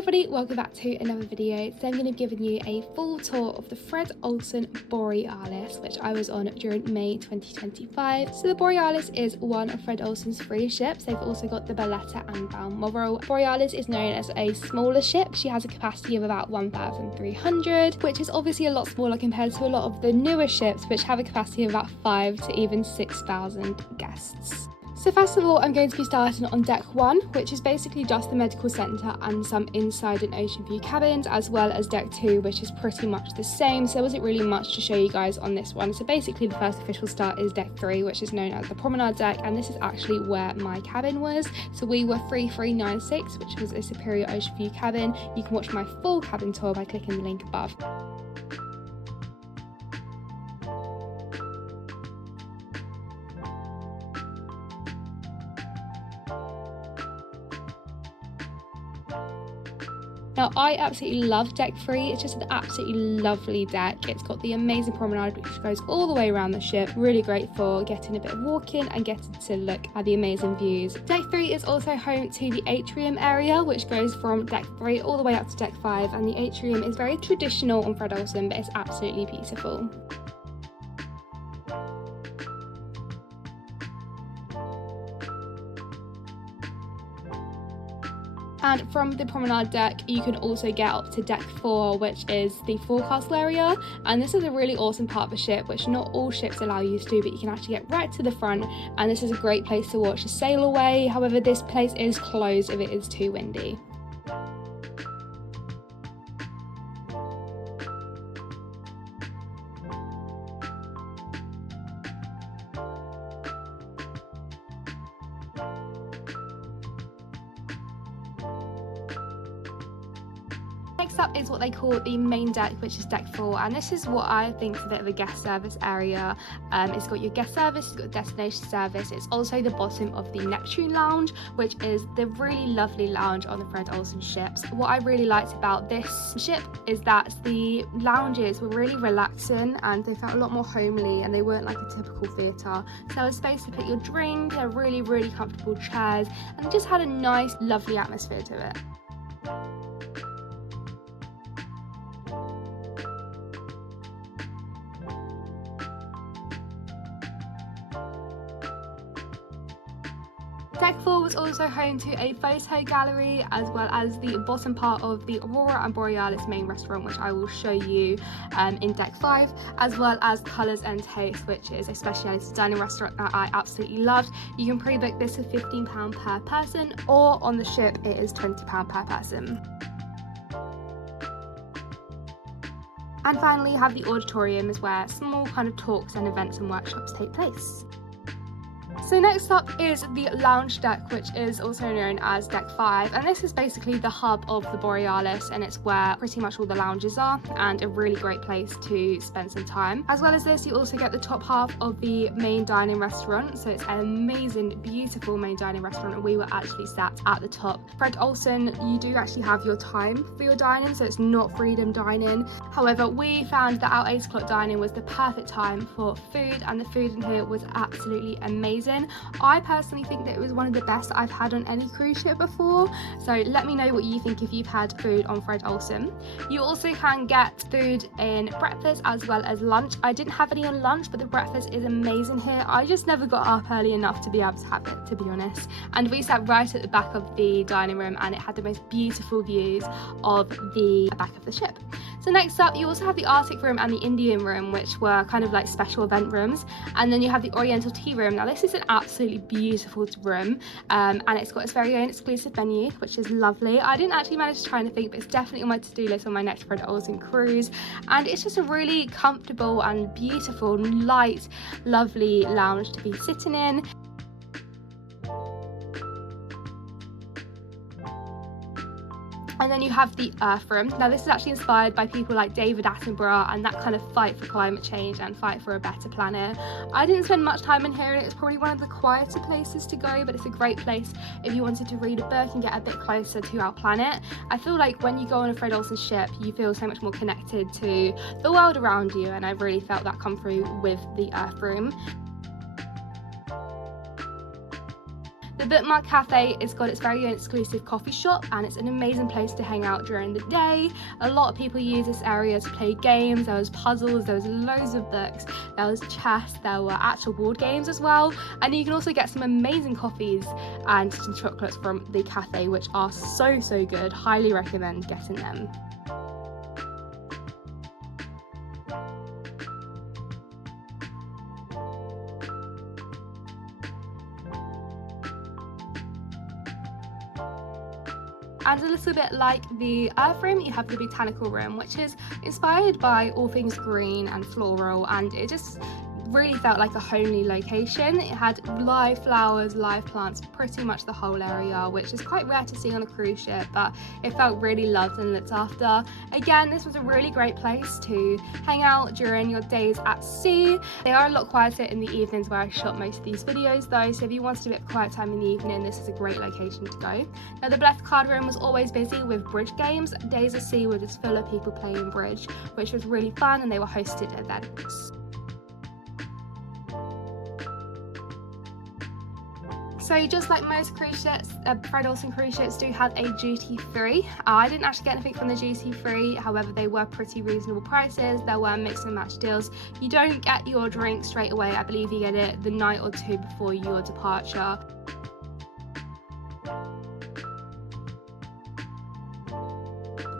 everybody, welcome back to another video. Today I'm going to be giving you a full tour of the Fred Olsen Borealis, which I was on during May 2025. So the Borealis is one of Fred Olsen's 3 ships. They've also got the Berletta and Balmoral. Borealis is known as a smaller ship. She has a capacity of about 1,300, which is obviously a lot smaller compared to a lot of the newer ships, which have a capacity of about 5 to even 6,000 guests. So first of all, I'm going to be starting on deck 1, which is basically just the medical centre and some inside and ocean view cabins, as well as deck 2, which is pretty much the same. So there wasn't really much to show you guys on this one. So basically the first official start is deck 3, which is known as the promenade deck, and this is actually where my cabin was. So we were 3396, which was a superior ocean view cabin. You can watch my full cabin tour by clicking the link above. Now, I absolutely love deck 3. It's just an absolutely lovely deck. It's got the amazing promenade which goes all the way around the ship. Really great for getting a bit of walking and getting to look at the amazing views. Deck 3 is also home to the atrium area, which goes from deck 3 all the way up to deck 5. And the atrium is very traditional on Fred Olsen, but it's absolutely beautiful. And from the promenade deck, you can also get up to deck 4, which is the forecastle area. And this is a really awesome part of the ship, which not all ships allow you to do, but you can actually get right to the front. And this is a great place to watch the sail away. However, this place is closed if it is too windy. Next up is what they call the main deck, which is deck 4, and this is what I think is a bit of a guest service area. It's got your guest service, it's got destination service. It's also the bottom of the Neptune lounge, which is the really lovely lounge on the Fred Olsen ships. What I really liked about this ship is that the lounges were really relaxing and they felt a lot more homely, and they weren't like a typical theatre. So there was space to put your drink, there were really comfortable chairs, and it just had a nice lovely atmosphere to it. Deck 4 was also home to a photo gallery, as well as the bottom part of the Aurora and Borealis main restaurant, which I will show you in deck 5, as well as Colours and Taste, which is a specialty dining restaurant that I absolutely loved. You can pre-book this for £15 per person, or on the ship it is £20 per person. And finally, you have the auditorium, is where small kind of talks and events and workshops take place. So next up is the lounge deck, which is also known as deck 5, and this is basically the hub of the Borealis, and it's where pretty much all the lounges are, and a really great place to spend some time. As well as this, you also get the top half of the main dining restaurant, so it's an amazing, beautiful main dining restaurant, and we were actually sat at the top. Fred Olsen, you do actually have your time for your dining, so it's not freedom dining. However, we found that our 8 o'clock dining was the perfect time for food, and the food in here was absolutely amazing. I personally think that it was one of the best I've had on any cruise ship before, so let me know what you think if you've had food on Fred Olsen. You also can get food in breakfast as well as lunch. I didn't have any on lunch, but the breakfast is amazing here. I just never got up early enough to be able to have it, to be honest. And we sat right at the back of the dining room, and it had the most beautiful views of the back of the ship. So next up, you also have the Arctic room and the Indian room, which were kind of like special event rooms. And then you have the Oriental tea room. Now this is an absolutely beautiful room, and it's got its very own exclusive menu, which is lovely. I didn't actually manage to try anything, but it's definitely on my to-do list on my next Fred Olsen cruise. And it's just a really comfortable and beautiful, light, lovely lounge to be sitting in. And then you have the Earth room. Now this is actually inspired by people like David Attenborough and that kind of fight for climate change and fight for a better planet. I didn't spend much time in here, and it's probably one of the quieter places to go, but it's a great place if you wanted to read a book and get a bit closer to our planet. I feel like when you go on a Fred Olsen ship, you feel so much more connected to the world around you, and I really felt that come through with the Earth room. The Bookmark Cafe has got its very own exclusive coffee shop, and it's an amazing place to hang out during the day. A lot of people use this area to play games. There was puzzles, there was loads of books, there was chess, there were actual board games as well, and you can also get some amazing coffees and some chocolates from the cafe, which are so good. Highly recommend getting them. And a little bit like the Earth Room, you have the Botanical Room, which is inspired by all things green and floral, and it just really felt like a homely location. It had live flowers, live plants, pretty much the whole area, which is quite rare to see on a cruise ship, but it felt really loved and looked after. Again, this was a really great place to hang out during your days at sea. They are a lot quieter in the evenings where I shot most of these videos though, so if you wanted a bit of quiet time in the evening, this is a great location to go. Now the Blessed Card Room was always busy with bridge games. Days at sea were just full of people playing bridge, which was really fun, and they were hosted events. So just like most cruise ships, Fred Olsen cruise ships do have a duty free. I didn't actually get anything from the duty free, however they were pretty reasonable prices. There were mix and match deals. You don't get your drink straight away, I believe you get it the night or two before your departure.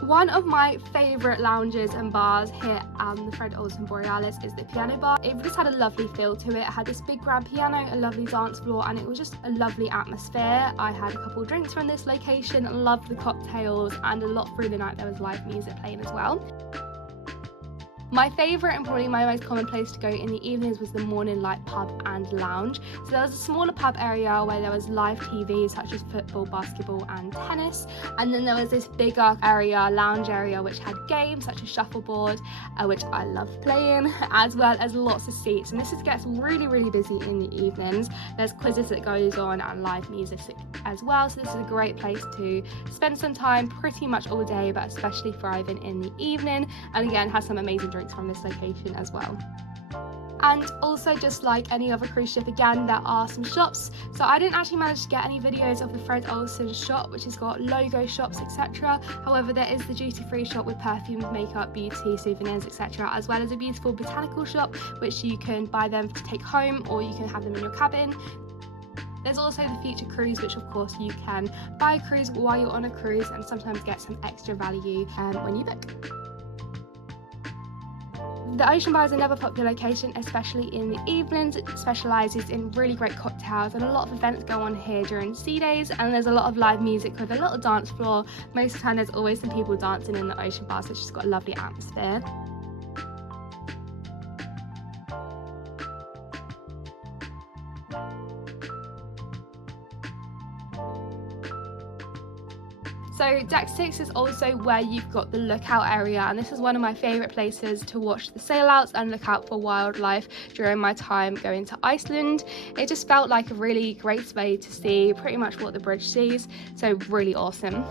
One of my favourite lounges and bars here at the Fred Olsen Borealis is the piano bar. It just had a lovely feel to it. It had this big grand piano, a lovely dance floor, and it was just a lovely atmosphere. I had a couple of drinks from this location, loved the cocktails, and a lot through the night there was live music playing as well. My favourite and probably my most common place to go in the evenings was the Morning Light pub and lounge. So there was a smaller pub area where there was live TV such as football, basketball and tennis, and then there was this bigger area, lounge area, which had games such as shuffleboard, which I love playing, as well as lots of seats. And this gets really busy in the evenings. There's quizzes that goes on and live music as well, so this is a great place to spend some time pretty much all day, but especially thriving in the evening, and again has some amazing drinks from this location as well. And also, just like any other cruise ship, again there are some shops. So I didn't actually manage to get any videos of the Fred Olsen shop, which has got logo shops, etc. However, there is the duty free shop with perfumes, makeup, beauty, souvenirs, etc., as well as a beautiful botanical shop which you can buy them to take home, or you can have them in your cabin. There's also the Future Cruise, which of course you can buy a cruise while you're on a cruise and sometimes get some extra value when you book. The Ocean Bar is another popular location, especially in the evenings. It specialises in really great cocktails, and a lot of events go on here during sea days, and there's a lot of live music with a little dance floor. Most of the time there's always some people dancing in the Ocean Bar, so it's just got a lovely atmosphere. So deck 6 is also where you've got the lookout area, and this is one of my favourite places to watch the sail outs and look out for wildlife during my time going to Iceland. It just felt like a really great way to see pretty much what the bridge sees, so really awesome.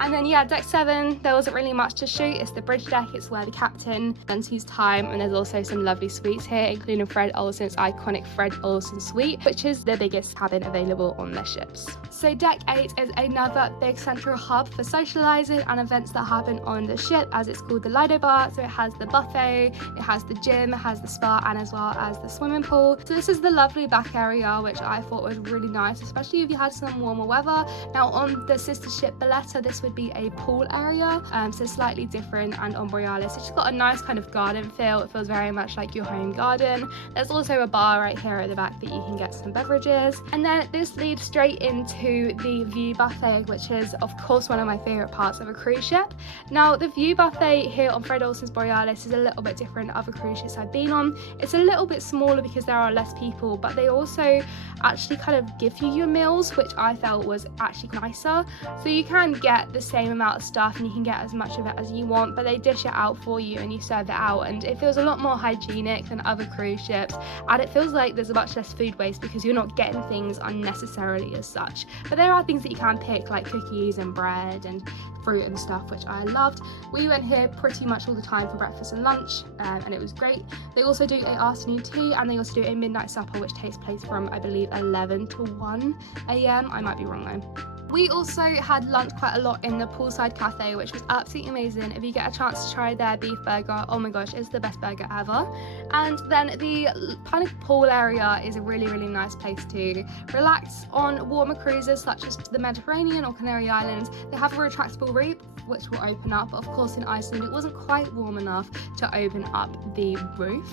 And then yeah, deck 7, there wasn't really much to shoot. It's the bridge deck, it's where the captain spends his time, and there's also some lovely suites here, including Fred Olsen's iconic Fred Olsen suite, which is the biggest cabin available on their ships. So deck 8 is another big central hub for socialising and events that happen on the ship, as it's called the Lido Bar. So it has the buffet, it has the gym, it has the spa, and as well as the swimming pool. So this is the lovely back area, which I thought was really nice, especially if you had some warmer weather. Now on the sister ship Belletta, this would be a pool area, so slightly different, and on Borealis it's got a nice kind of garden feel. It feels very much like your home garden. There's also a bar right here at the back that you can get some beverages, and then this leads straight into the view buffet, which is of course one of my favourite parts of a cruise ship. Now the view buffet here on Fred Olsen's Borealis is a little bit different to other cruise ships I've been on. It's a little bit smaller because there are less people, but they also actually kind of give you your meals, which I felt was actually nicer. So you can get the same amount of stuff and you can get as much of it as you want, but they dish it out for you and you serve it out, and it feels a lot more hygienic than other cruise ships, and it feels like there's much less food waste because you're not getting things unnecessarily as such. But there are things that you can pick, like cookies and bread and fruit and stuff, which I loved. We went here pretty much all the time for breakfast and lunch, and it was great. They also do an afternoon tea, and they also do a midnight supper, which takes place from, I believe, 11 to 1 a.m. I might be wrong though. We also had lunch quite a lot in the poolside cafe, which was absolutely amazing. If you get a chance to try their beef burger, oh my gosh, it's the best burger ever. And then the kind of pool area is a really, really nice place to relax on warmer cruises such as the Mediterranean or Canary Islands. They have a retractable roof which will open up, but of course in Iceland it wasn't quite warm enough to open up the roof.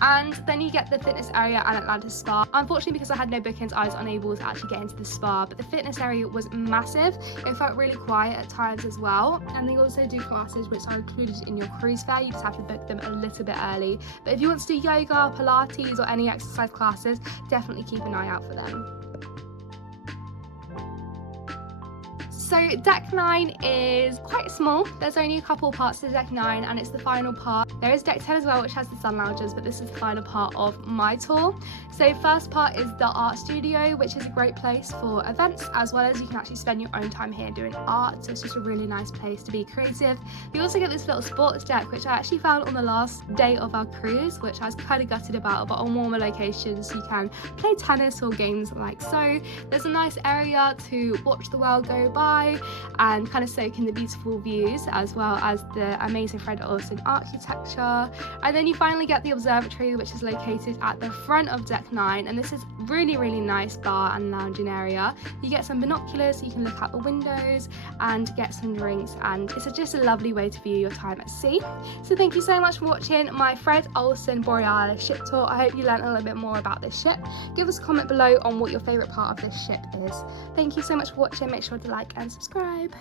And then you get the fitness area and Atlantis Spa. Unfortunately, because I had no bookings, I was unable to actually get into the spa, but the fitness area was massive. It felt really quiet at times as well. And they also do classes which are included in your cruise fare. You just have to book them a little bit early. But if you want to do yoga, Pilates, or any exercise classes, definitely keep an eye out for them. So deck 9 is quite small. There's only a couple parts to deck 9 and it's the final part. There is deck 10 as well, which has the sun lounges, but this is the final part of my tour. So first part is the art studio, which is a great place for events, as well as you can actually spend your own time here doing art. So it's just a really nice place to be creative. You also get this little sports deck, which I actually found on the last day of our cruise, which I was kind of gutted about, but on warmer locations you can play tennis or games like so. There's a nice area to watch the world go by and kind of soak in the beautiful views, as well as the amazing Fred Olsen architecture. And then you finally get the observatory, which is located at the front of deck 9, and this is really, really nice bar and lounging area. You get some binoculars so you can look out the windows and get some drinks, and it's just a lovely way to view your time at sea. So thank you so much for watching my Fred Olsen Borealis ship tour. I hope you learned a little bit more about this ship. Give us a comment below on what your favourite part of this ship is. Thank you so much for watching. Make sure to like and subscribe.